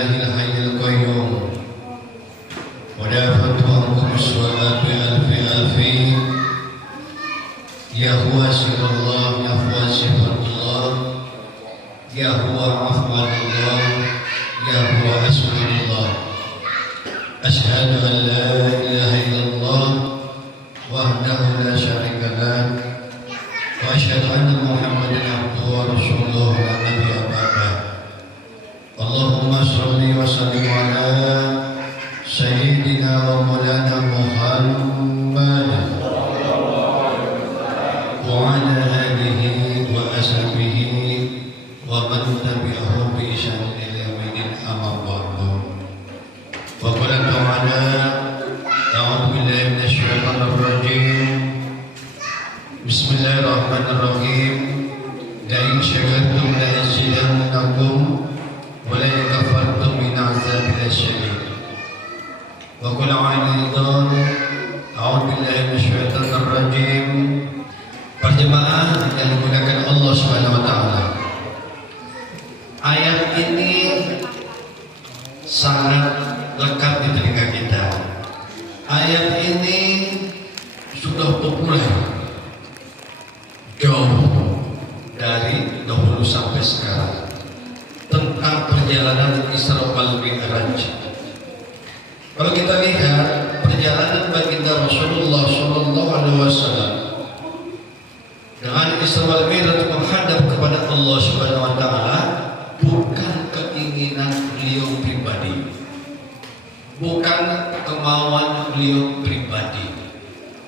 الله الحي القيوم ودافعت عنكم الصلاة بألف ألفين يا هو سر الله يا هو صفة الله يا هو عفو الله يا هو أسماء الله أشهد أن لا إله إلا الله وحده لا شريك له وأشهد أن محمدا عبده ورسوله لا نبي بعده اللهم صل وسلم على سيدنا ومولانا محمد وعلى آله وأصحابه ومن تبعه بإحسان إلى يوم الدين أما بعد وقال تعالى أعوذ بالله من الشيطان الرجيم بسم الله الرحمن الرحيم لئن شكرتم لأزيدنكم ولئن كفرتم من عذاب لشديد وقل أيضا أعوذ بالله من الشيطان الرجيم. Perjemaah yang dimuliakan Allah Subhanahu wa taala. Ayat ini sangat lekat di telinga kita. Ayat ini sudah populer jauh dari dahulu sampai sekarang tentang perjalanan Isra wal Mi'raj. Kalau kita lihat perjalanan baginda Rasulullah SAW dengan Isra wal Mi'raj menghadap kepada Allah Subhanahu wa taala bukan keinginan beliau pribadi, bukan kemauan beliau pribadi,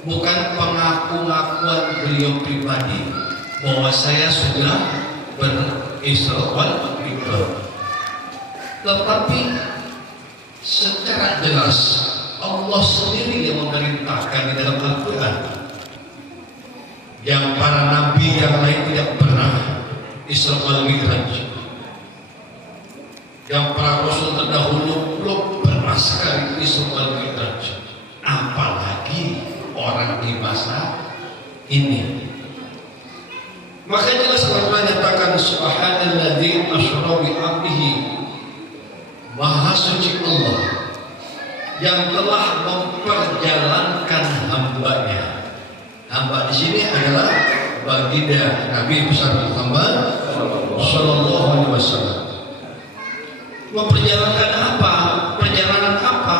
bukan pengakuan beliau pribadi bahwa saya sudah berisra wal mi'raj, tetapi secara jelas Allah sendiri yang memerintahkan di dalam Al-Quran yang para nabi yang lain tidak pernah Isra wal Mi'raj, yang para rasul terdahulu belum pernah sekali Isra wal Mi'raj, apalagi orang di masa ini. Makanya Allah menyatakan subhanalladzi asra bi 'abdihi, maha suci Allah yang telah memperjalankan hambanya. Hamba di sini adalah baginda Nabi besar Muhammad sallallahu alaihi wasallam. Memperjalankan apa? Perjalanan apa?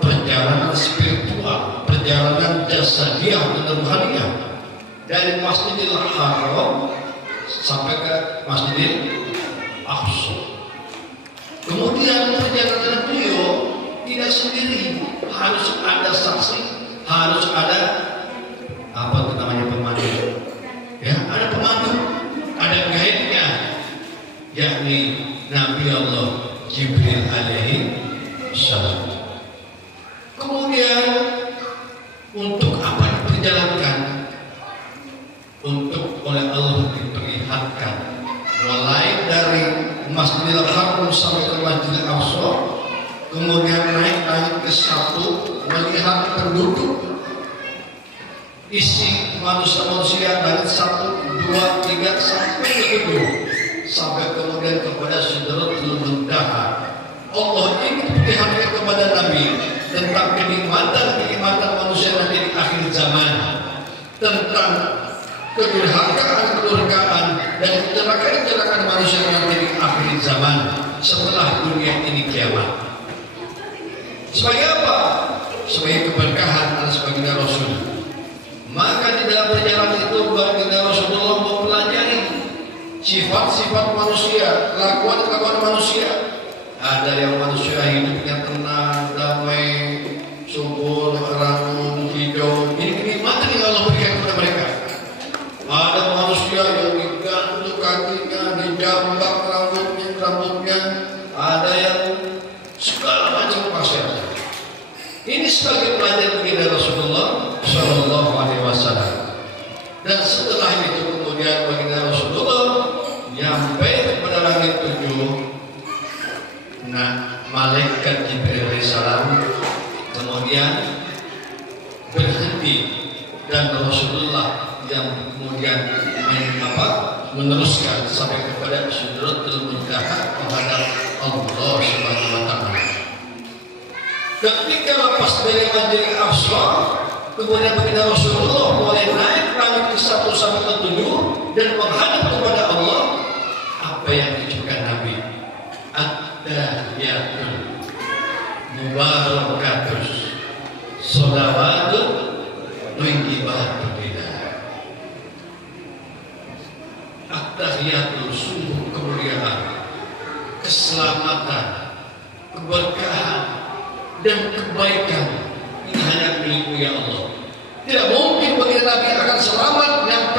Perjalanan spiritual, perjalanan jasadiah dan ruhaniah, dari Masjidil Haram sampai ke Masjidil Aqsa. Kemudian perjalanan beliau tidak sendiri, harus ada saksi, harus ada apa itu namanya, pemandu. Ya, ada pemandu, ada guide-nya, yakni Nabi Allah Jibril alaihi salam. Kemudian untuk apa diperjalankan? Untuk oleh Allah diperlihatkan mulai dari Masjidil Haram sampai ke Masjidil Aqsa, kemudian naik ke satu, melihat penduduk isi manusia dari 1, 2, 3 sampai ke 7, sampai kemudian kepada Sidratul Muntaha. Allah ingin perlihatkan kepada Nabi tentang kenikmatan manusia nanti di akhir zaman, tentang kedurhakaan dan kecelakaan manusia nanti di akhir zaman setelah dunia ini kiamat. Sebagai apa? Sebagai keberkahan atas baginda Rasul. Maka di dalam perjalanan itu baginda Rasulullah mempelajari sifat-sifat manusia, kelakuan manusia. Ada yang manusia hidupnya tenang, damai, subur, rambut hijau. Ini kenikmatan yang Allah berikan kepada mereka. Ada manusia yang digantung kakinya, dijambak rambutnya, ada yang segala macam pasien. Ini sebagai pelajaran baginda Rasulullah Shallallahu Alaihi Wasallam. Dan setelah itu kemudian baginda Rasulullah nyampe kepada langit 7. Nah, malaikat Jibril alaihissalam kemudian berhenti dan Rasulullah yang kemudian meneruskan sampai kepada Sidratul Muntaha menghadap Allah Subhanahu Ketika lepas dari Masjidil Aqsa, kemudian baginda Rasulullah mulai naik langit ke-1 sampai ke-7 dan menghadap kepada Allah. Apa yang diucapkan Nabi? At-tahiyatul mubarakatus sholawatun thayyibatun lillah. At-tahiyatul, sungguh kemuliaan, keselamatan, keberkahan dan kebaikan ini hanya milikmu ya Allah. Tidak mungkin bagi Nabi akan selamat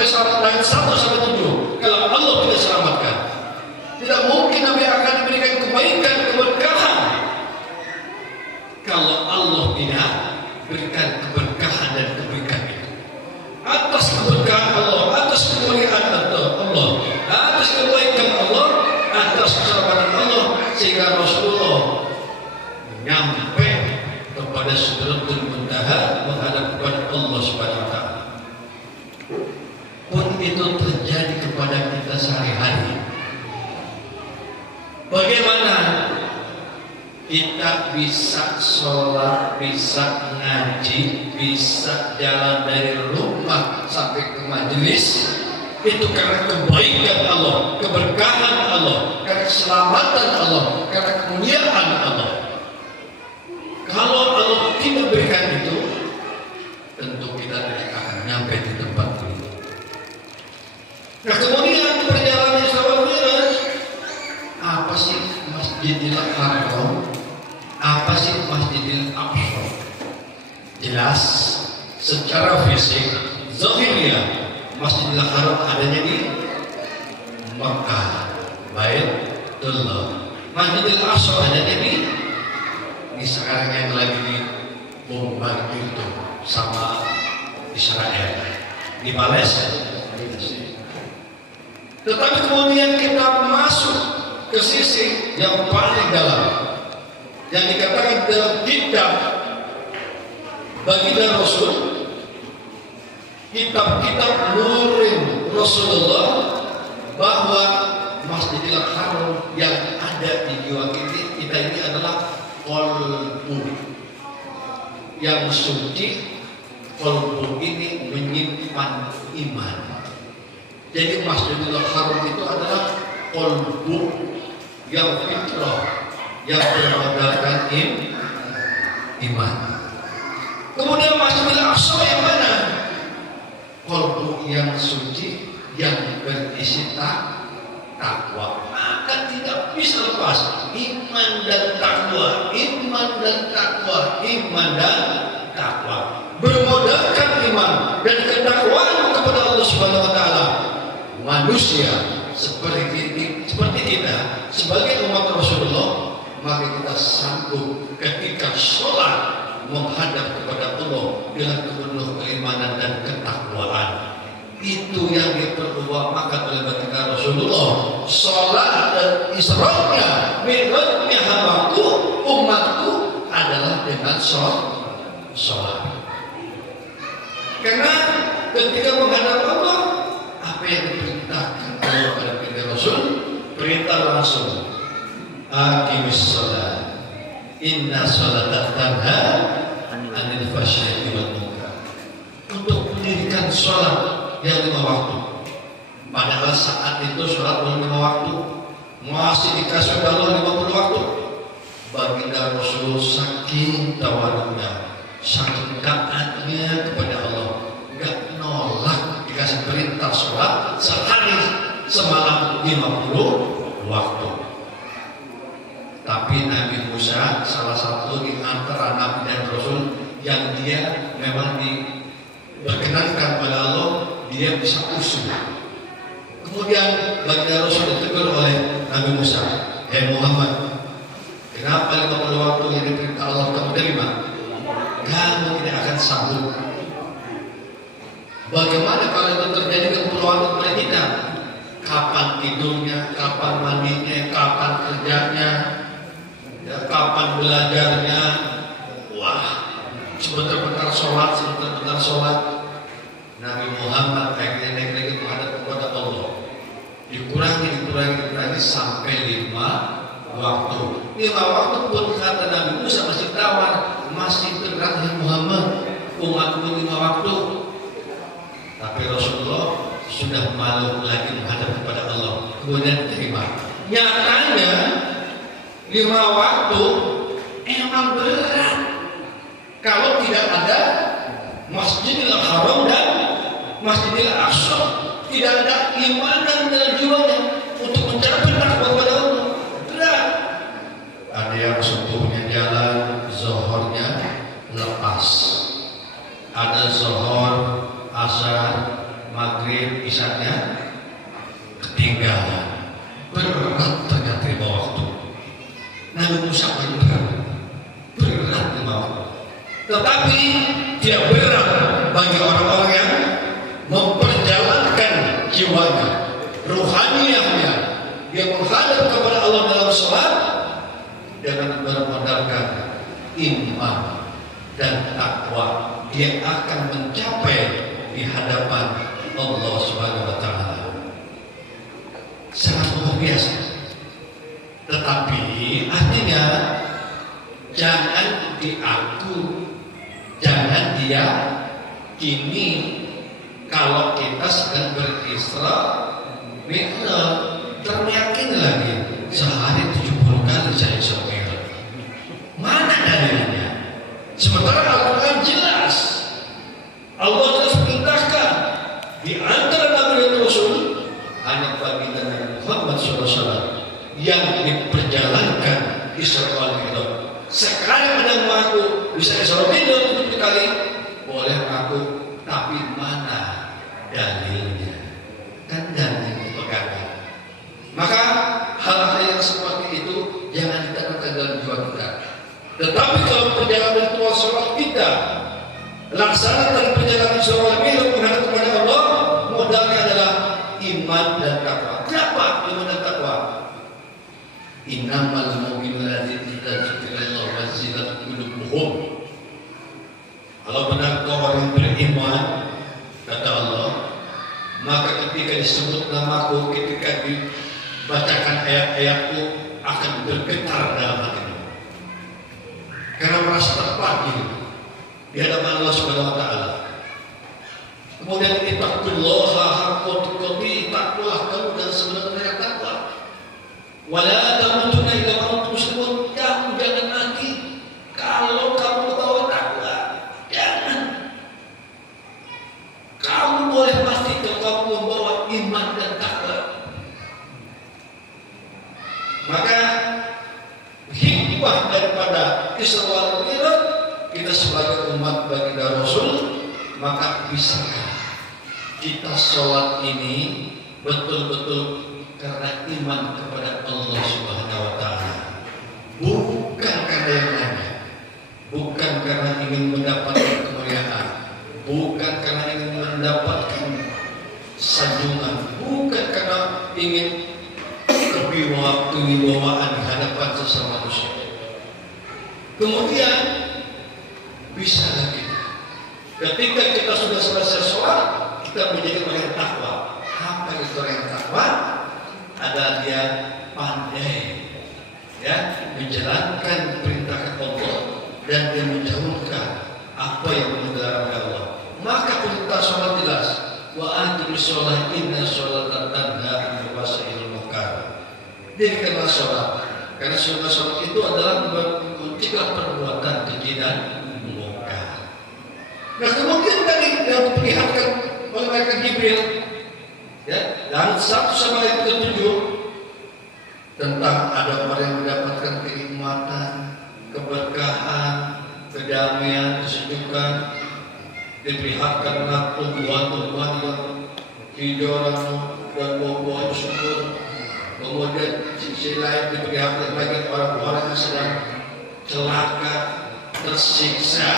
sampai langit 1 sampai 7 kalau Allah tidak selamatkan. Tidak mungkin Nabi akan diberikan kebaikan, keberkahan kalau Allah tidak berikan keberkahan dan kebaikan itu. Atas keberkahan Allah, atas kemuliaan Allah, atas kebaikan Allah, atas keselamatan Allah, sehingga Rasulullah nyampe kepada Sidratul Muntaha menghadap kepada Allah Subhanahu wa taala. Pun itu terjadi kepada kita sehari-hari. Bagaimana kita bisa sholat, bisa ngaji, bisa jalan dari rumah sampai ke majelis? Itu karena kebaikan Allah, keberkahan Allah, karena keselamatan Allah, karena kemuliaan Allah. Kalau Allah tidak berikan itu, tentu kita tidak akan nyampe di tempat ini. Nah, kemudian perjalanan Isra wal Mi'raj, apa sih Masjidil Haram? Apa sih Masjidil Aqsa? Jelas secara fisik, zahirnya Masjidil Haram adanya di Makkah, Baitullah. Masjidil Aqsa adanya di sekarang yang lagi dibombardir itu sama Israel di Palestina. Tetapi kemudian kita masuk ke sisi yang paling dalam, yang dikatakan dalam kitab baginda Rasul, kitab-kitab Nurin Rasulullah, bahwa Masjidil Haram yang ada di jiwa kita ini adalah qalbu yang suci. Qalbu ini menyimpan iman. Jadi Masjidil Haram itu adalah qalbu yang fitrah, yang bermodalkan iman. Kemudian Masjidil Aqsa yang mana? Qalbu yang suci, yang berisi takwa. Maka tidak bisa lepas iman dan takwa, iman dan takwa, iman dan takwa. Bermodalkan iman dan ketakwaan kepada Allah Subhanahu wa taala. Manusia seperti kita sebagai umat Rasulullah, maka kita sanggup ketika sholat menghadap kepada Allah dengan penuh keimanan dan ketakwaan. Itu yang diperluamakan oleh baginda Rasulullah. Sholat dan Isra'nya, Mi'rajnya hambaku, umatku adalah dengan sholat. Karena ketika menghadap Allah, apa yang diperintahkan oleh baginda Rasul? Perintah langsung, aqimis sholat, inna sholata tanha anil fahsya'i wal munkar. Untuk mendirikan sholat yang 5 waktu. Padahal saat itu sholat belum 5 waktu, masih dikasih Allah 50 waktu. Baginda Rasul saking tawadhunya, saking taatnya kepada Allah, gak nolak dikasih perintah sholat sehari semalam 50 waktu. Tapi Nabi Musa salah satu di antara Nabi dan Rasul yang dia memang diperkenankan oleh Allah, dia bisa usul. Kemudian baginda Rasul ditegur oleh Nabi Musa, "Hei Muhammad, kenapa 50 waktu yang diperintah Allah kamu terima? Kamu tidak akan sanggup. Bagaimana kalau itu terjadi kepulauan oleh kita? Kapan tidurnya, kapan mandinya, kapan kerjanya, ya, kapan belajarnya? Wah, sebentar-bentar sholat. Nabi Muhammad akhirnya naik menghadap kepada Allah. Dikurangi sampai 50 waktu. 5 waktu pun kata Nabi Musa masih tawar, masih berat ya Muhammad, umatmu 5 waktu. Tapi Rasulullah sudah malu lagi menghadap kepada Allah, kemudian diterima. Nyatanya 5 waktu emang berat kalau tidak ada Masjidil Haram dan Masjidil Aqsa, tidak ada iman dan jiwanya untuk mencapai takwa kepada Allah. Berat. Ada yang subuhnya jalan, zuhurnya lepas. Ada zuhur, asar, maghrib, isyanya ketinggalan. Berat ternyata 5 waktu. Nabi Musa berat 5 waktu. Tetapi tidak berat bagi orang-orang yang memperjalankan jiwanya, ruhaniyahnya, yang menghadap kepada Allah dalam sholat dengan bermodalkan iman dan takwa, dia akan mencapai di hadapan Allah Subhanahu wa Ta'ala. Sangat luar biasa. Tetapi artinya jangan diaku, jangan dia kini kalau kita sedang berisra Mi'raj teryakin lagi sehari 70 kali saya Isra Mi'raj. Mana dalilnya? Sementara Al-Quran jelas, Allah telah perintahkan di antara Nabi dan Rasul hanya baginda Nabi Muhammad SAW yang diperjalankan Isra Mi'raj. Sekarang ada mengaku bisa Isra Mi'raj 70 kali, boleh mengaku, tapi mana dalilnya? Kan dalil dipegangan. Maka hal-hal yang seperti itu jangan ditanamkan dalam jiwa kita. Tetapi kalau perjalanan tua sholat kita laksanakan perjalanan sholat Mi'raj menghadap kepada Allah, modalnya adalah iman dan takwa. Kenapa iman dan takwa? Innamal mu'minuna alladzina dzukirallahu wajilat qulubuhum. Kalau benar kau orang beriman, kata Allah, maka ketika disebut namaku, ketika dibacakan ayat-ayatku, akan bergetar dalam hatimu, karena merasa terpanggil di hadapan Allah Subhanahu wa Ta'ala. Kemudian ittaqullaha haqqa tuqatih, takwalah kamu dan sebenarnya takwa. Wala tamutunna illa wa antum muslimun. Kamu jangan mati kalau kamu bawa takwa. Jangan. Kamu boleh mati kalau kamu membawa iman dan takwa. Maka hikmah daripada Isra Mi'raj, kita sebagai umat baginda Rasul, maka bisakah kita sholat ini betul-betul karena iman kepada Allah Subhanahu wa Ta'ala, bukan karena yang lainnya, bukan karena ingin mendapatkan kemuliaan, bukan karena ingin mendapatkan sanjungan, bukan karena ingin kewibawaan di hadapan sesama manusia. Kemudian bisa lagi ketika kita sudah selesai sholat, kita menjadi orang yang takwa. Apa itu orang yang takwa? Adalah dia pandai, ya, menjalankan perintah Allah dan dia menjauhkan apa yang dilarang Allah. Maka perintah sholat jelas, wa aqimis sholat inna sholata tanha 'anil fahsya'i wal munkar. Dirikanlah sholat, karena sholat itu adalah mencegah perbuatan keji dan munkar. Nah, kemudian dari yang diperlihatkan oleh malaikat Jibril, ya, dan satu sama lain ketujuh tentang ada orang yang mendapatkan kenikmatan, keberkahan, kedamaian, kesejukan, diperlihatkan tumbuhan-tumbuhan yang hijau dan buah-buahan syukur. Kemudian sisi lain diperlihatkan bagi orang-orang yang sedang celaka, tersiksa.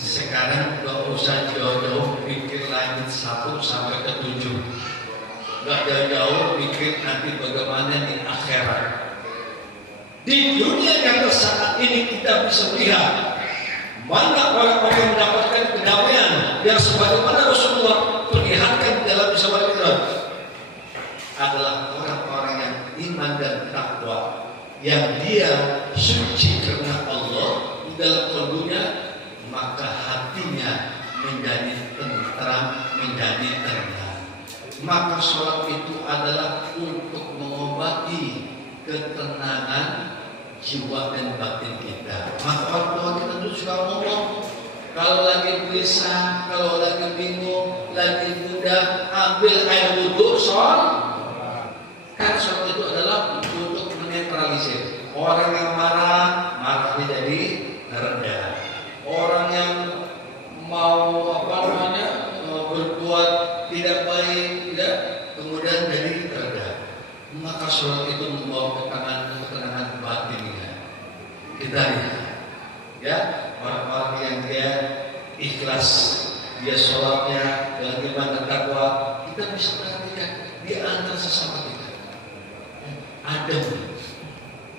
Sekarang gak usah jauh-jauh pikir langit 1 sampai ke 7, gak jauh-jauh pikir nanti bagaimana di akhirat. Di dunia yang saat ini kita bisa melihat mana orang-orang yang mendapatkan kedamaian yang sebagaimana Rasulullah perlihatkan dalam Isra Mi'raj adalah orang-orang yang iman dan takwa, yang dia suci karena Allah di dalam kalbunya, maka hatinya menjadi tentram, menjadi tenang. Maka sholat itu adalah untuk mengobati ketenangan jiwa dan batin kita. Maka orang tua kita dulu suka ngomong, kalau lagi gelisah, kalau lagi bingung, lagi mudah, ambil air wudhu, sholat. Karena sholat itu adalah untuk menetralisir orang yang marah, marahnya jadi reda. Orang yang mau berbuat tidak baik, tidak, kemudian jadi reda. Maka sholat itu membawa ketenangan batinnya. Kita lihat, ya, orang-orang yang dia ikhlas, dia sholatnya dengan iman dan takwa, kita bisa perhatikan di antara sesama kita. Adem,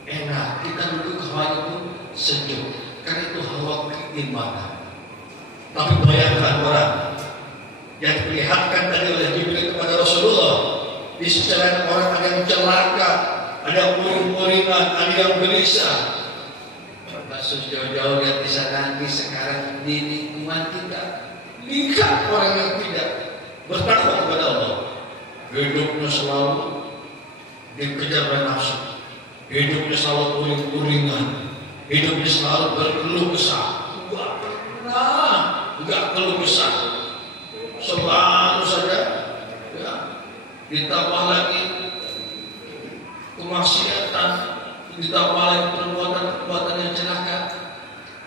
enak, kita duduk hawa itu sejuk, karena itu hawa keimanan. Tapi bayangkan orang yang diperlihatkan tadi oleh Jibril kepada Rasulullah, di sisi lain orang ada yang celaka, ada yang uring-uringan, ada yang gelisah. Kasus jauh-jauh lihat bisa nangis sekarang di lingkungan kita. Lihat orang yang tidak bertakwa kepada Allah, hidupnya selalu dikejar oleh nafsu, hidupnya selalu uring-uringan, hidupnya selalu berkeluh kesah. Enggak keluh kesah, selalu saja, ya. Ditambah lagi kemaksiatan, ditambah lagi perbuatan yang celaka.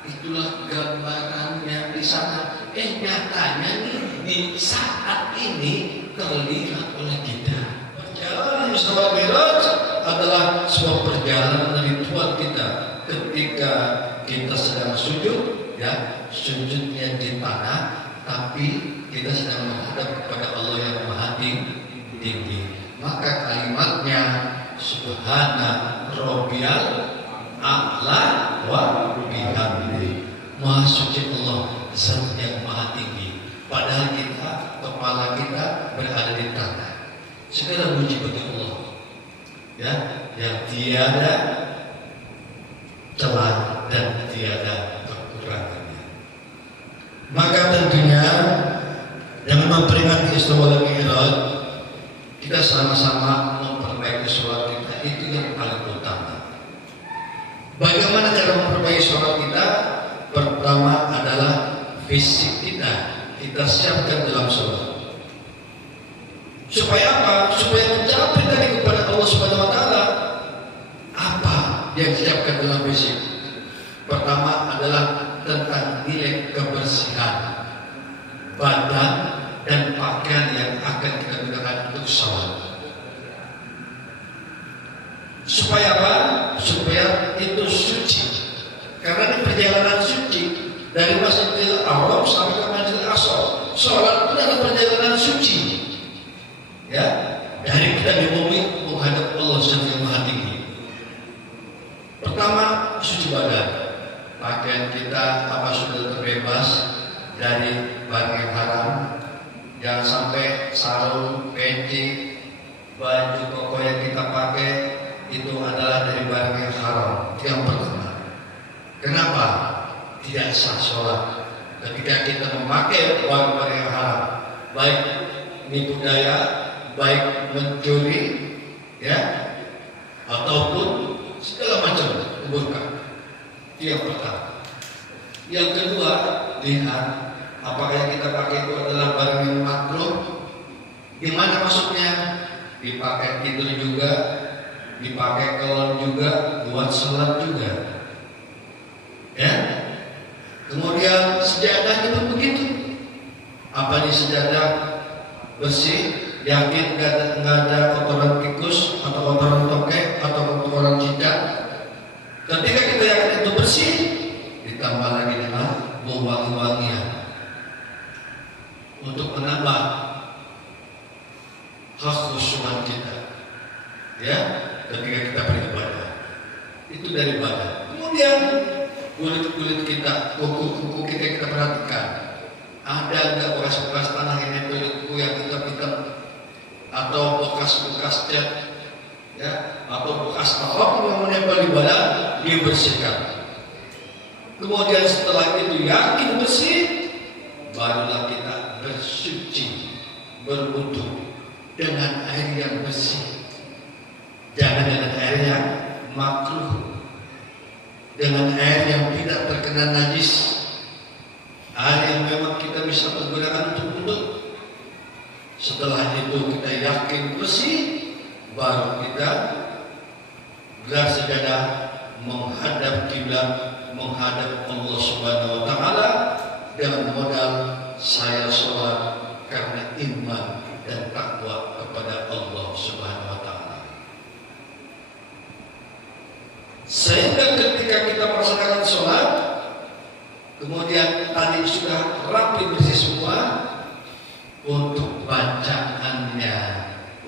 Itulah gambarannya di sana. Nyatanya nih di saat ini terlihat oleh kita. Perjalanan Isra Mi'raj adalah sebuah perjalanan dari Tuhan kita ketika kita sedang sujud, ya, sujudnya di tanah, tapi kita sedang menghadap kepada Allah yang Maha Tinggi. Maka kalimatnya Subhana Rabbiyal A'la wa bihamdi. Maha suci Allah, Zat yang Maha Tinggi. Padahal kita, kepala kita berada di tanah. Segala puji bagi Allah, ya, yang tiada celah dan tiada kekurangannya. Maka tentunya dengan memperingati Isra wal Mi'raj, kita sama-sama memperbaiki sholat kita, itu yang paling utama. Bagaimana cara memperbaiki sholat kita? Pertama adalah fisik kita siapkan dalam sholat. Supaya apa? Supaya mencapai tadi kepada Allah Subhanahu wa Ta'ala. Apa yang disiapkan dalam fisik? Pertama adalah tentang nilai kebersihan badan dan pakaian yang akan kita gunakan untuk sholat. Supaya apa? Supaya itu suci. Karena ini perjalanan suci dari Masjidil Haram sampai ke Masjidil Aqsa. Sholat itu adalah perjalanan suci. Ya, dari kita di bumi menghadap Allah yang Maha Tinggi. Pertama, suci badan. Pakaian kita apa sudah terbebas dari barang yang haram. Jangan sampai sarung, peci, baju koko yang kita pakai itu adalah dari barang yang haram. Itu yang pertama. Kenapa? Tidak sah sholat ketika kita memakai barang-barang yang haram, baik nipu daya, baik mencuri, ya, ataupun segala macam keburukan. Itu yang pertama. Yang kedua, lihat apakah yang kita pakai itu adalah barang yang makruh. Di mana masuknya? Dipakai tidur juga, dipakai kelon juga, buat sholat juga. Ya. Kemudian sejadah itu begitu. Apa di sejadah bersih? Yakin nggak ada kotoran tikus atau kotoran tokek atau kotoran cicak. Ketika kita yakin itu bersih, ditambah lagi dengan bau wangi-wangian untuk menambah kekhusyuan kita. Ya, ketika kita beribadah itu dari badan. Kemudian kulit kita, kuku kita perhatikan. Ada nggak bekas-bekas tanah yang nempel di kuku yang hitam-hitam? Atau bekas-bekas cat ya, atau bekas apapun yang menempel di badan dibersihkan. Kemudian setelah itu yakin bersih, barulah kita bersuci, berwudu dengan air yang bersih. Jangan dengan air yang makruh, dengan air yang tidak terkena najis, air yang memang kita bisa pergunakan untuk wudhu. Setelah itu kita yakin bersih, baru kita gelar sajadah menghadap kiblat, menghadap Allah Subhanahu wa taala dengan modal saya sholat karena iman dan takwa kepada Allah Subhanahu wa taala. Sehingga ketika kita melaksanakan sholat, kemudian tadi sudah rapi bersih semua, untuk bacaannya,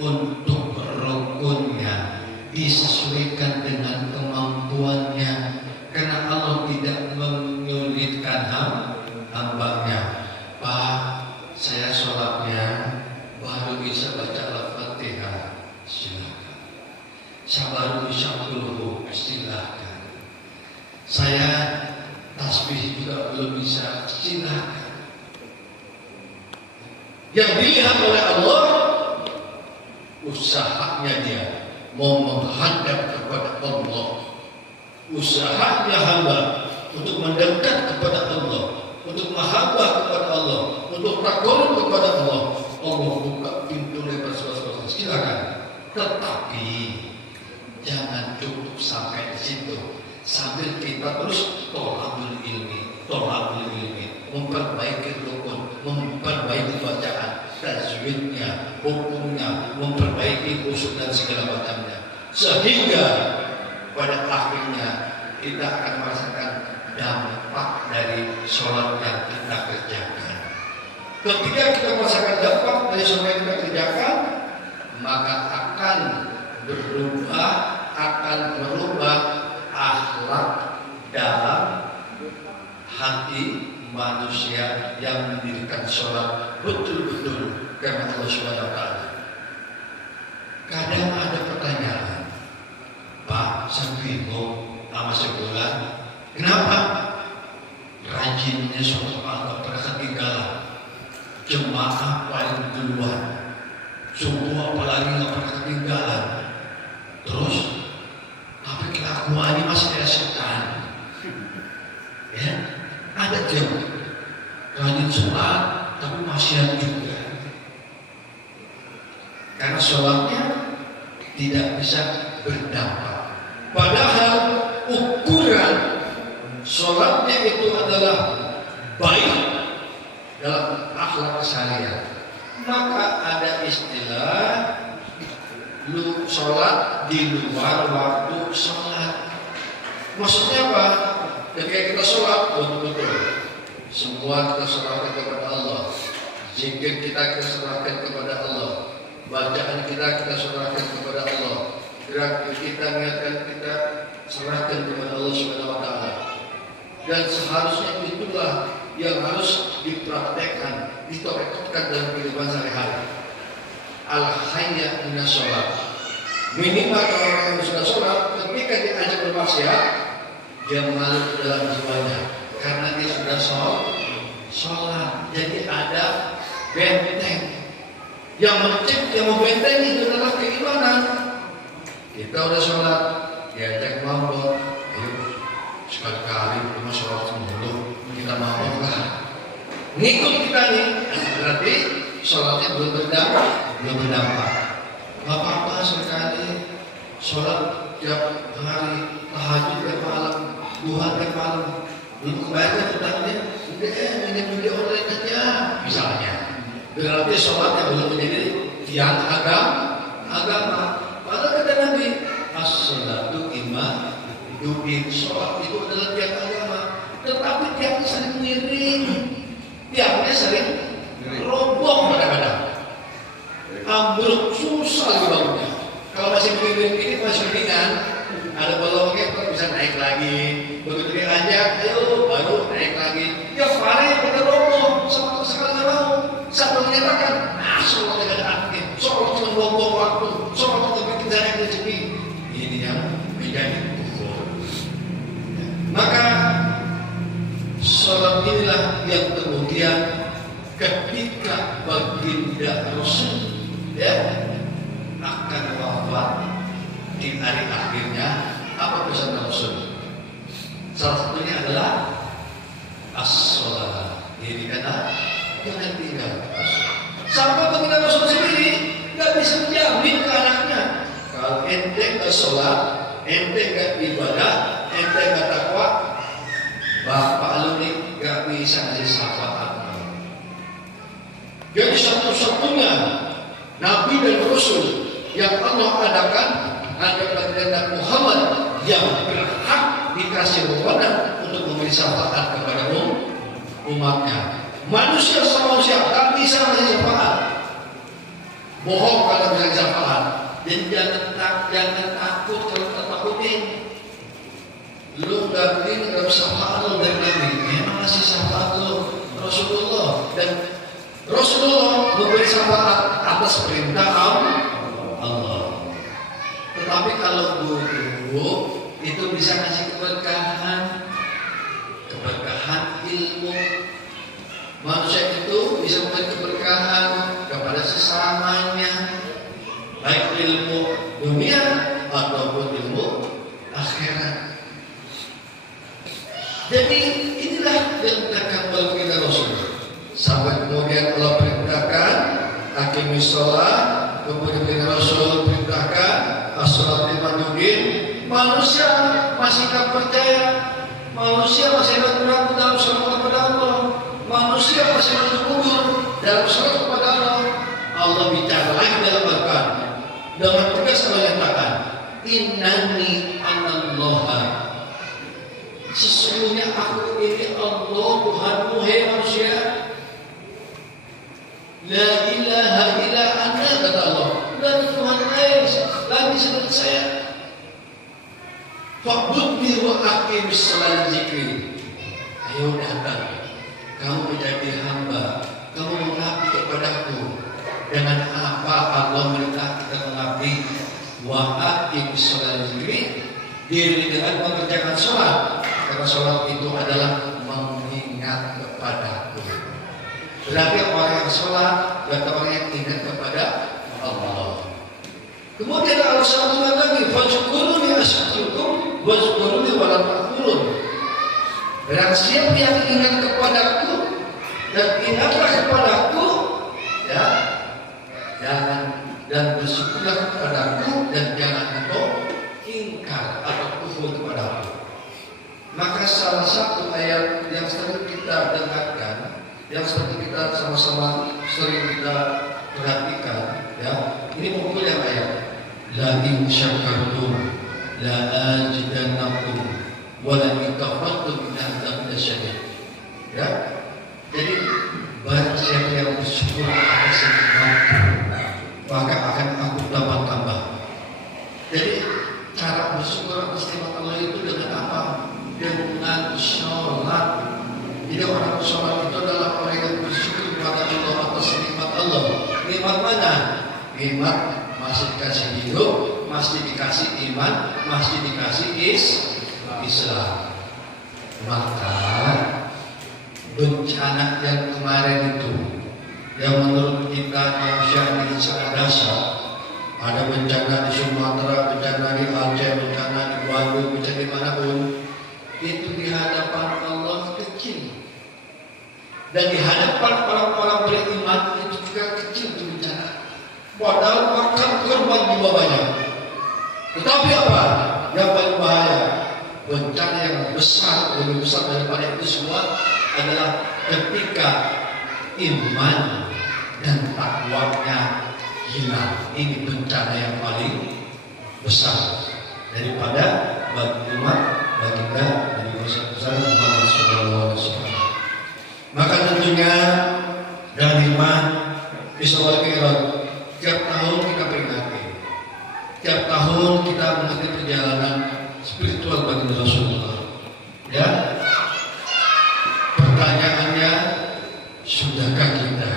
untuk rukunnya disesuaikan dengan kemampuannya, karena Allah tidak menyulitkan hambanya. Pak, saya sholatnya baru bisa baca Al-Fatihah, silakan. Saya baru bisa dulu, silakan. Saya tasbih juga belum bisa, silakan. Yang dilihat oleh Allah usahanya dia mau menghadap kepada Allah, usahanya hamba untuk mendekat kepada Allah, untuk mahabbah kepada Allah, untuk takut kepada Allah. Allah buka pintu lebar seluas-luasnya, silakan. Tetapi jangan cukup sampai di situ, sambil kita terus tolabul ilmi, memperbaiki rukun, memperbaiki bacaan, tajwidnya, hukumnya, memperbaiki khusyuk dan segala macamnya, sehingga pada akhirnya kita akan merasakan dampak dari sholat yang kita kerjakan. Ketika kita merasakan dampak dari sholat yang kita kerjakan, maka akan merubah akhlak dalam hati manusia yang mendirikan sholat betul-betul karena Allah Subhanahu wa taala. Kadang ada pertanyaan, Pak, saya bingung sama sebulan, kenapa rajinnya sholat malam pada ketinggalan, jemaah paling duluan, subuh apalagi nggak pernah ketinggalan, terus tapi kelakuannya masih ada setan, ya? Ada jam rajin sholat tapi maksiat juga, karena sholatnya tidak bisa berdampak. Padahal ukuran sholatnya itu adalah baik dalam akhlak keseharian. Maka ada istilah sholat di luar waktu sholat. Maksudnya apa? Ketika kita sholat, betul-betul semua kita serahkan kepada Allah, zikir kita serahkan kepada Allah, bacaan kita serahkan kepada Allah, gerak kita, niatan kita serahkan kepada Allah Subhanahu wa taala. Dan seharusnya itulah yang harus dipraktekkan, ditorekkan dalam kehidupan sehari-hari. Al-hayya minas sholat. Minimal kalau orang yang sudah sholat, ketika diajak bermaksiat, dia malu dalam jiwanya karena dia sudah sholat. Jadi ada benteng yang membentengi itu adalah keimanan. Kita udah sholat, diajak mabok, ayo sekali-kali cuma sholat semulu kita mabok lah, ngikut kita nih, berarti sholatnya belum berdampak. Gak apa-apa sekali sholat tiap hari, tahajud tiap malam, duha tiap malam, belum kebayar utangnya, udah minum video online aja misalnya. Berarti sholatnya belum menjadi tiang agama. Padahal kata Nabi, as-sholatu imaduddin, sholat itu adalah tiang agama. Tetapi tiangnya sering miring, tiangnya sering roboh kadang-kadang, ambruk, susah dibangunnya. Kalau masih miring ini masih mendingan, ada bolongnya kok bisa naik lagi. Begitu diajak, ayo baru naik lagi. Ya hari pada roboh, sama sekali nggak mau. Sampai menyatakan, sholat tidak ada arti, sholat cuma buang waktu, sholat untuk bikin saya rezeki. akhirnya apa pesan Rasul? Salah satunya adalah as-sholat. Jadi karena jangan tinggal sampai ketika Rasul sendiri nggak bisa menjamin ke anaknya, kalau ente nggak sholat, ente nggak ibadah, ente nggak takwa, bapak lu nih nggak bisa ngasih syafaat. Jadi satu-satunya Nabi dan Rasul yang Allah adakan adalah Nabi Muhammad yang berhak dikasih wewenang untuk memberi syafaat kepada umatnya. Manusia sama manusia tak bisa ngasih syafaat. Bohong kalau bisa syafaat. Dan jangan takut kalau takutin. Lu nggak dapat syafaat lo dari Nabi. Memang ngasih syafaat lo Rasulullah, dan Rasulullah memberi syafaat atas perintah Allah. Tetapi kalau guru itu bisa ngasih keberkahan ilmu. Manusia itu bisa memberi keberkahan kepada sesamanya, baik ilmu dunia ataupun ilmu akhirat. Jadi inilah yang dilakukan oleh kita Rasul. Sampai kemudian Allah perintahkan aqimis shalah, kemudian Rasul perintahkan as-shalat lima waktu. Manusia masih tak percaya, manusia masih ragu dalam sholat kepada Allah, manusia masih berkubur dalam sholat kepada Allah. Allah bicara lagi dalam Al-Quran dengan tegas menyatakan, innani anallaha, sesungguhnya aku ini Allah Tuhanmu, hai manusia. La ilaha illa ana, kata Allah, dan Tuhan lain lagi selain saya. Fa'budni wa aqimis shalah dzikri. Ayo datang, kamu menjadi hamba, kamu mengabdi kepadaku. Dengan apa Allah merintah kita mengabdi? Wa aqimis shalah dzikri, diri dengan mengerjakan sholat, karena sholat itu adalah mengingat kepadaku. Berarti orang yang sholat berarti orang yang ingat kepada Allah. Kemudian Allah SWT lagi, fadzkuruni asykurukum wadzkuruni wala takfurun. Barang siapa yang ingat kepadaku dan ingatlah kepadaku, ya, jangan, dan bersyukurlah kepadaku, dan jangan engkau ingkar atau kufur kepadaku. Maka salah satu ayat yang sering kita dengarkan, yang seperti kita sama-sama sering kita perhatikan, ya, ini mungkin yang ayat la in syakartum la azidannakum wa la in kafartum inna adzabi lasyadid. Ya, jadi barang siapa yang bersyukur atas nikmatku, maka akan aku tambah-tambah. Jadi cara bersyukur atas nikmat Allah itu dengan apa? Dengan sholat. Jadi orang sholat itu adalah orang yang bersyukur kepada Allah atas nikmat Allah. Nikmat mana? Nikmat masih dikasih hidup, masih dikasih iman, masih dikasih Islam. Maka bencana yang kemarin itu, yang menurut kita manusia ini sangat dahsyat, ada bencana di Sumatera, bencana di Aceh, bencana di Bandung, bencana di manapun, itu di hadapan Allah kecil, dan di hadapan orang-orang beriman itu juga kecil itu bencana. Padahal makan korban juga banyak. Tetapi apa yang paling bahaya? Bencana yang besar, lebih besar daripada itu semua adalah ketika iman dan takwanya hilang. Ini bencana yang paling besar daripada bagi umat, bagi kita, dari besar Muhammad SAW. Maka tentunya dalam iman Isra Mi'raj, tiap tahun kita peringati, tiap tahun kita mengerti perjalanan spiritual bagi Rasulullah. Ya, pertanyaannya, sudahkah kita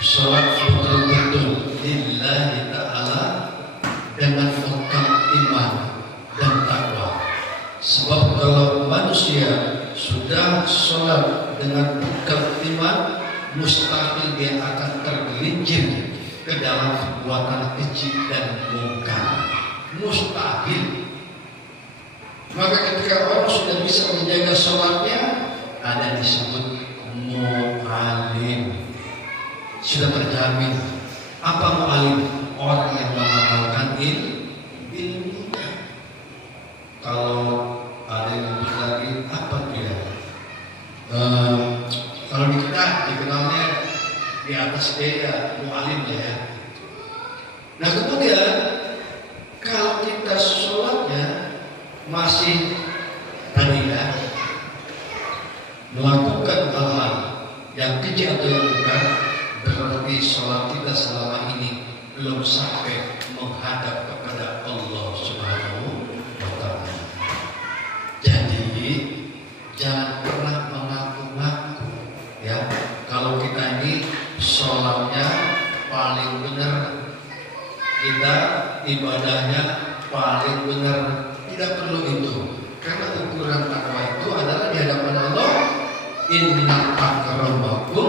sholat betul-betul lillahi ta'ala dengan bekal iman dan takwa? Sebab kalau manusia sudah sholat dengan bekal iman, mustahil dia akan tergelincir ke dalam perbuatan keji dan mungkar. mustahil. Maka ketika orang sudah bisa menjaga sholatnya, ada disebut mu'alim, sudah terjamin. Apa mu'alim? Orang yang mengamalkan ilmunya. Kalau ada yang nyebut lagi apa dia? Kalau di kita dikenalnya di atas dia mu'alim ya. Nah kemudian kalau kita sholatnya masih tadi ya melakukan hal-hal yang kecil atau yang bukan, berarti sholat kita selama ini belum sampai menghadap kepada Allah Subhanahu wa Ta'ala. Jadi jangan pernah mengaku-ngaku ya kalau kita ini sholatnya paling benar, kita ibadahnya paling benar. Tidak perlu itu, karena ukuran takwa itu adalah di hadapan Allah. Inna akramakum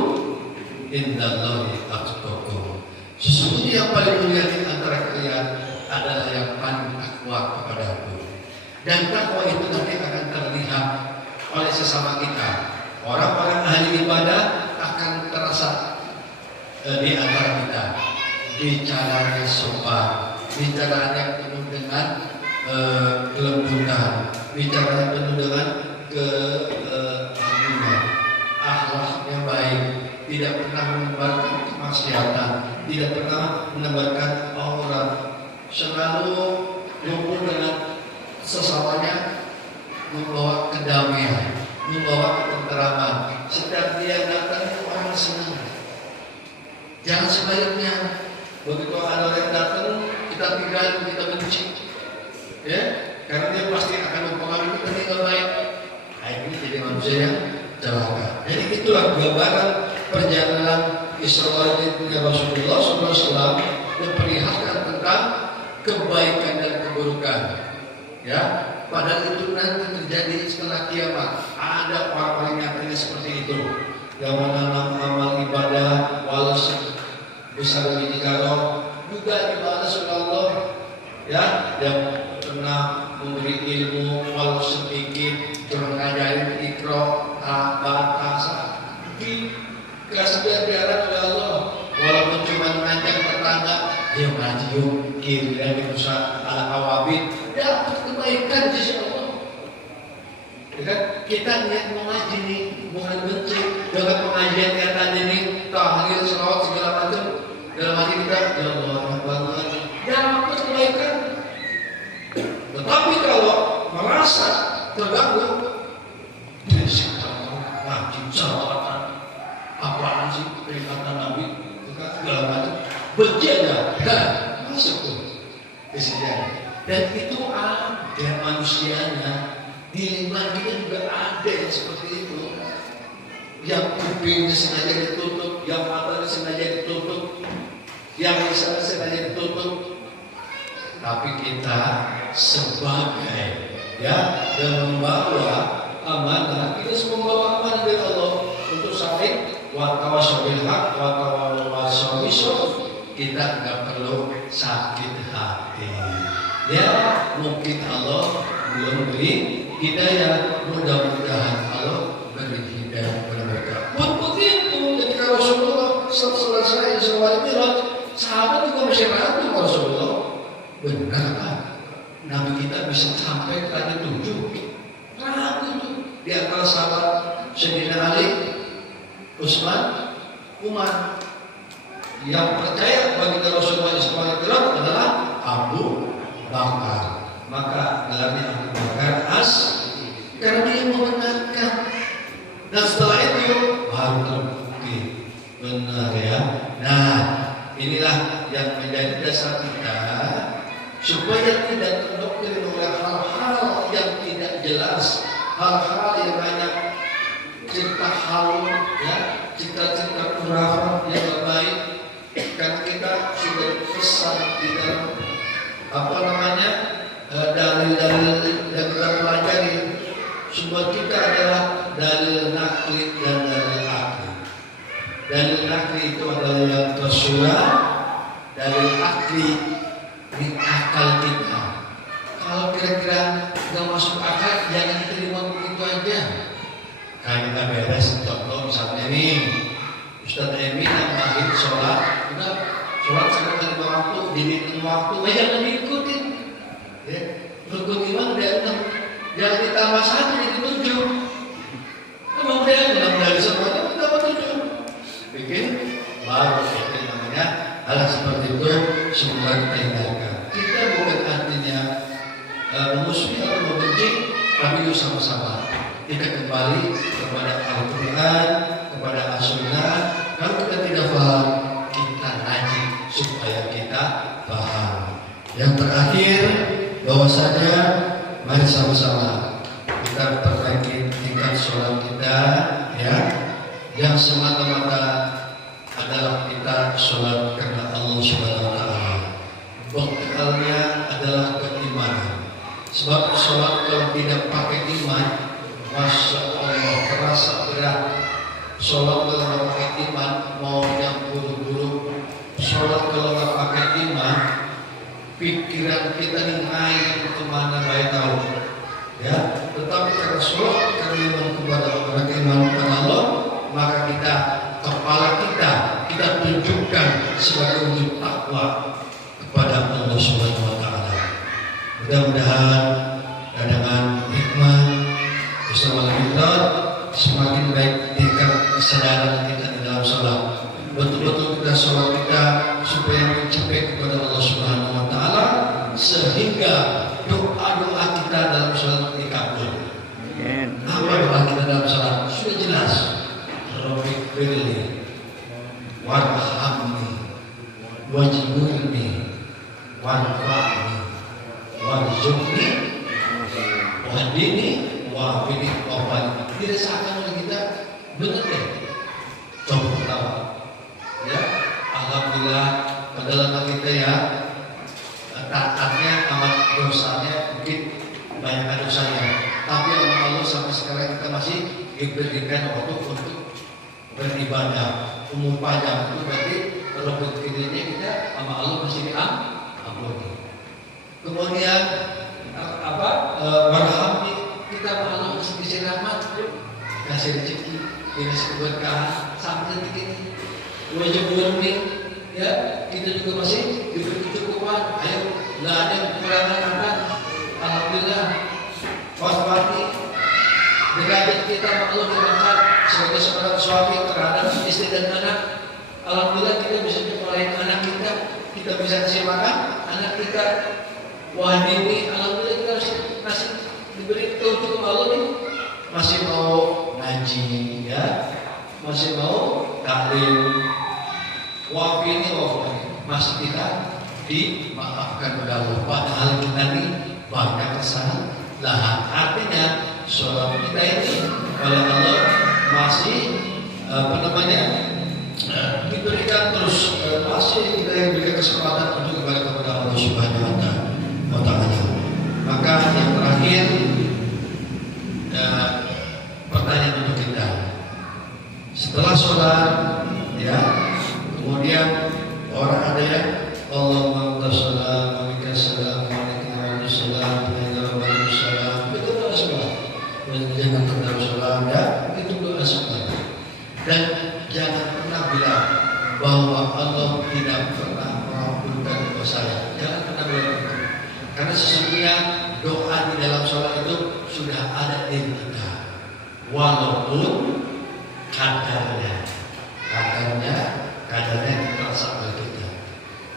indallahi atqakum. Sesungguhnya yang paling mulia di antara kalian adalah yang paling takwa kepadaku. Dan takwa itu nanti akan terlihat oleh sesama kita. Orang-orang ahli ibadah akan terasa di antara kita. Bicaranya sopan, bicaranya penuh dengan kelembutan, bicaranya penuh dengan keagungan, akhlaknya baik, tidak pernah menebarkan kemaksiatan, tidak pernah menebarkan aurat, selalu rukun dengan sesamanya, membawa kedamaian, membawa ketenteraman. Setiap dia datang orang senang. Jangan sebaliknya, begitu ada orang datang kita tinggal, kita benci. Ya, karena dia pasti akan mempengaruhi kita dengan baik. Nah, ini jadi manusia yang celaka. Jadi itulah gambaran perjalanan Isra Mi'raj Rasulullah SAW memperlihatkan tentang kebaikan dan keburukan. Ya, padahal itu nanti terjadi setelah kiamat. Ada orang-orang yang nyatanya seperti itu. Yang menanam amal ibadah walau besar ini kalau juga dibalas oleh Allah. Ya, yang pernah memberi ilmu walau sedikit, mengajarin ikro, bahasa, dikasih biaran oleh Allah. Walaupun cuma ngajak tetangga, dia ngaji yuk, kira di pusat ala awabin, dapat kebaikan di sisi Allah. Ya kan? Kita niat mengaji nih, bukan benci dengan pengajian kata ini, tahlil, selawat segala macam. Dalam hati kita, ya Allah, banget, dapat kebaikan. Tetapi kalau merasa terganggu, berisik ngaji, salawatan, apaan sih peringatan Nabi, segala macam, benci aja, dan masuk tuh isinya. Dan itu ada manusianya. Di lingkungan kita juga ada yang seperti itu. Yang kupingnya sengaja ditutup, yang matanya sengaja ditutup, yang lisannya sengaja ditutup. Tapi kita sebagai yang membawa amanah, kita semua membawa amanah dari Allah untuk saling watawasau bil haq watawasau bis sabr. Kita nggak perlu sakit hati. Ya, mungkin Allah belum beri hidayah, mudah-mudahan Allah beri hidayah kepada mereka. Pun begitu, ketika Rasulullah selesai Isra Mi'raj, sahabat juga masih ragu Rasulullah. Benarkah Nabi kita bisa sampai ke langit 7? Ragu itu. Di antara sahabat Sayyidina Ali, Utsman, Umar. Yang percaya bagi Rasulullah Isra Mi'raj adalah Abu Bakar. Maka gelarnya Abu Bakar karena dia membenarkan. Dan setelah itu baru terbukti benar ya. Nah, inilah yang menjadi dasar kita supaya tidak terdoktrin oleh hal-hal yang tidak jelas, hal-hal yang banyak cerita halu, ya, cerita-cerita khurafat yang baik. Karena kita sudah pesan di dalam dalil-dalil yang kita pelajari. Semua kita adalah dalil nakli dan dalil akli. Dalil nakli itu adalah yang tersurat, dalil akli di akal kita. kira-kira nggak masuk akal, jangan terima begitu aja. Nah kita beres, contoh misalnya nih Ustadz Emin yang mahir sholat, udah sholat sampai ke waktu, dini waktu, jangan diikutin. Ya, rukun iman udah 6, jangan ditambah 1 jadi 7. Kemudian dari semuanya kita 7. Bikin baru itu namanya hal seperti itu semoga kita hindarkan. Kita bukan artinya memusuhi atau membenci, tapi sama-sama kita kembali kepada Al-Quran, kepada As-Sunnah. Kalau kita tidak paham, kita ngaji supaya kita paham. Yang terakhir, bahwasanya mari sama-sama kita perbaiki tingkat sholat kita, ya, yang semata-mata adalah kita sholat karena Allah Subhanahu Wa Taala. Bekalnya adalah keimanan. Sebab sholat kalau tidak pakai iman, masya Allah terasa berat. Sholat kalau nggak pakai iman, mau yang buruk-buruk. Sholat kalau nggak pakai iman, pikiran kita nih naik kemana baik tahu. Ya, tetapi karena sholat karena iman kepada orang iman kepada Allah, maka kita kepala kita tunjukkan sebagai wujud takwa kepada Allah Subhanahu Wa Taala. Mudah-mudahan dengan hikmah bersama kita semakin baik tingkat kesadaran kita di dalam sholat. Betul-betul kita sholat kita supaya mencapai kepada Allah Subhanahu Wa Taala, sehingga doa-doa kita dalam sholat dikabul. Apa doa kita dalam sholat? Sudah jelas. Rabbighfirli warhamni wajburni warfa'ni warzuqni wahdini wa'afini wa'afani. Tidak seakan oleh kita benar deh. Coba pertama, ya, alhamdulillah padahal kita ya taatnya amat dosanya mungkin banyak dosanya, tapi Allah sampai sekarang kita masih diberikan waktu untuk beribadah. Umum panjang itu berarti robot kirinya kita sama Allah masih diampuni. Kemudian warhamni, kita sama Allah masih dikasih rahmat, kasih rezeki, dikasih keberkahan sampai detik ini. Wajibulni, ya, kita juga masih diberi kecukupan. Ayo, nggak ada kekurangan anak. Alhamdulillah. Waswati, derajat kita sama Allah diangkat sebagai seorang suami terhadap istri dan anak. Alhamdulillah kita bisa nyekolahin anak kita bisa kasih makan anak kita. Wah ini alhamdulillah kita masih diberi taufik sama Allah nih. Masih mau ngaji, ya, masih mau taklim. Wafini masih kita dimaafkan oleh Allah. Padahal kita nih banyak kesalahan. Artinya sholat kita ini oleh Allah masih diberikan terus, masih kita yang berikan kesempatan untuk kembali kepada Allah Subhanahu Wa Taala. Maka yang terakhir, pertanyaan untuk kita setelah sholat, ya, kemudian orang ada yang Allahumma tassalam wa bikasalam wa alaikumsalam itu doa sholat. Jangan pernah sholat, ya, itu doa sholat. Dan jangan pernah bilang bahwa Allah tidak pernah mengabulkan doa saya. Jangan pernah bilang itu. Karena sesungguhnya doa di dalam sholat itu sudah ada di kita, walaupun kadarnya terasa oleh kita.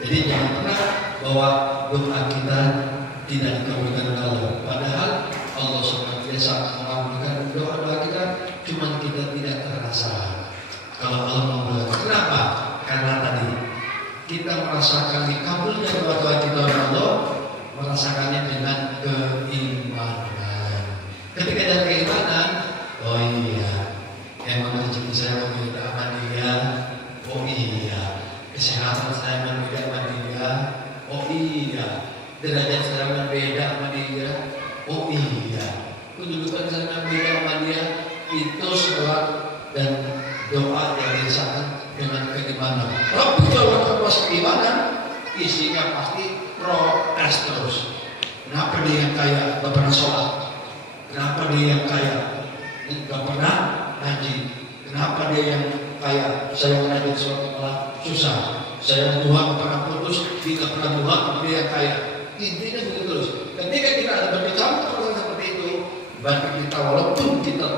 Jadi jangan pernah bahwa doa kita tidak dikabulkan oleh Allah. Padahal Allah senantiasa mengabulkan doa-doa kita, cuma kita tidak terasa. Kalau Allah mengabulkan, kenapa? Karena tadi kita merasakan dikabulnya doa-doa kita oleh Allah, merasakannya dengan keimanan. Ketika ada keimanan, oh iya, emang rezeki saya berbeda sama dia. Oh iya, kesehatan saya berbeda sama dia. Oh iya, derajat saya berbeda sama dia. Oh iya, kedudukan saya berbeda sama dia. Itu sholat dan doa yang dirasakan dengan keimanan. Tapi kalau tanpa keimanan, isinya pasti protes terus. Kenapa dia yang kaya gak pernah sholat? Kenapa dia yang kaya gak pernah ngaji? Kenapa dia yang kaya saya ngaji sholat malah susah? Saya Tuhan gak pernah putus, dia gak pernah Tuhan, tapi dia yang kaya. Intinya begitu terus. Ketika kita ada berbicara orang seperti itu, berarti kita walaupun kita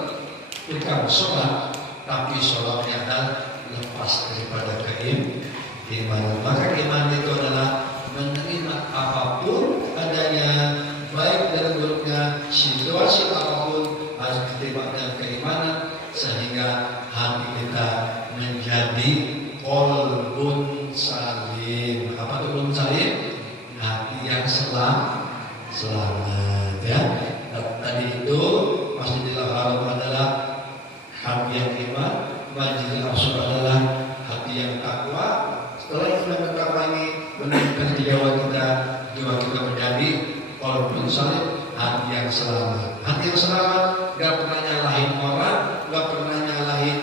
sholat, tapi sholatnya adalah lepas daripada keimanan. Maka iman itu adalah menerima apapun adanya, baik dan buruknya, situasi apapun harus diterima dengan keimanan, sehingga hati kita menjadi qalbun salim. Apa itu qalbun salim? Hati yang selamat, ya. Tadi itu Masjidil Haram adalah hati yang iman, Masjidil Aqsa adalah hati yang takwa. Setelah iman dan takwa ini menunjukkan jiwa kita menjadi qalbun salim, hati yang selamat. Hati yang selamat gak pernah nyalahin orang, gak pernah nyalahin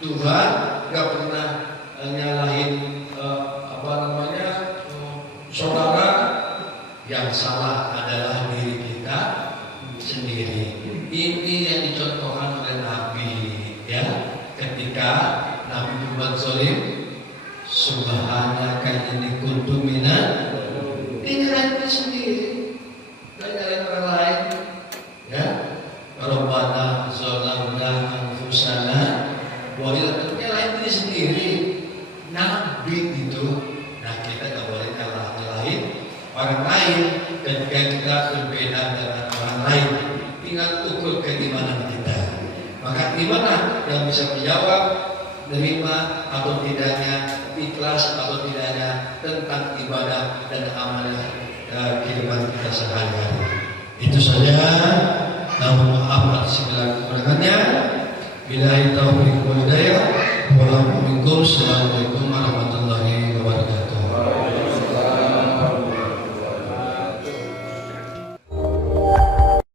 Tuhan, gak pernah nyalahin saudara. Yang salah adalah diri kita sendiri. Ini yang dicontohkan oleh Nabi, ya. Ketika Nabi berbuat zalim, subhanaka inni kuntu minal, ini nyalahin sendiri, dan nyalahin orang lain, ya. Rabbana zalamna anfusana wa illam, nyalahin diri sendiri. Nabi itu, nah kita gak boleh nyalahin orang lain ketika kita berbeda dengan orang lain. Tinggal ukur keimanan kita. Maka imanlah yang bisa menjawab menerima atau tidaknya, ikhlas atau tidaknya tentang ibadah dan amalan kehidupan kita sehari-hari. Itu saja. Mohon maaf atas segala kekurangannya. Billahi taufiq wal hidayah. Wassalamualaikum warahmatullahi wabarakatuh.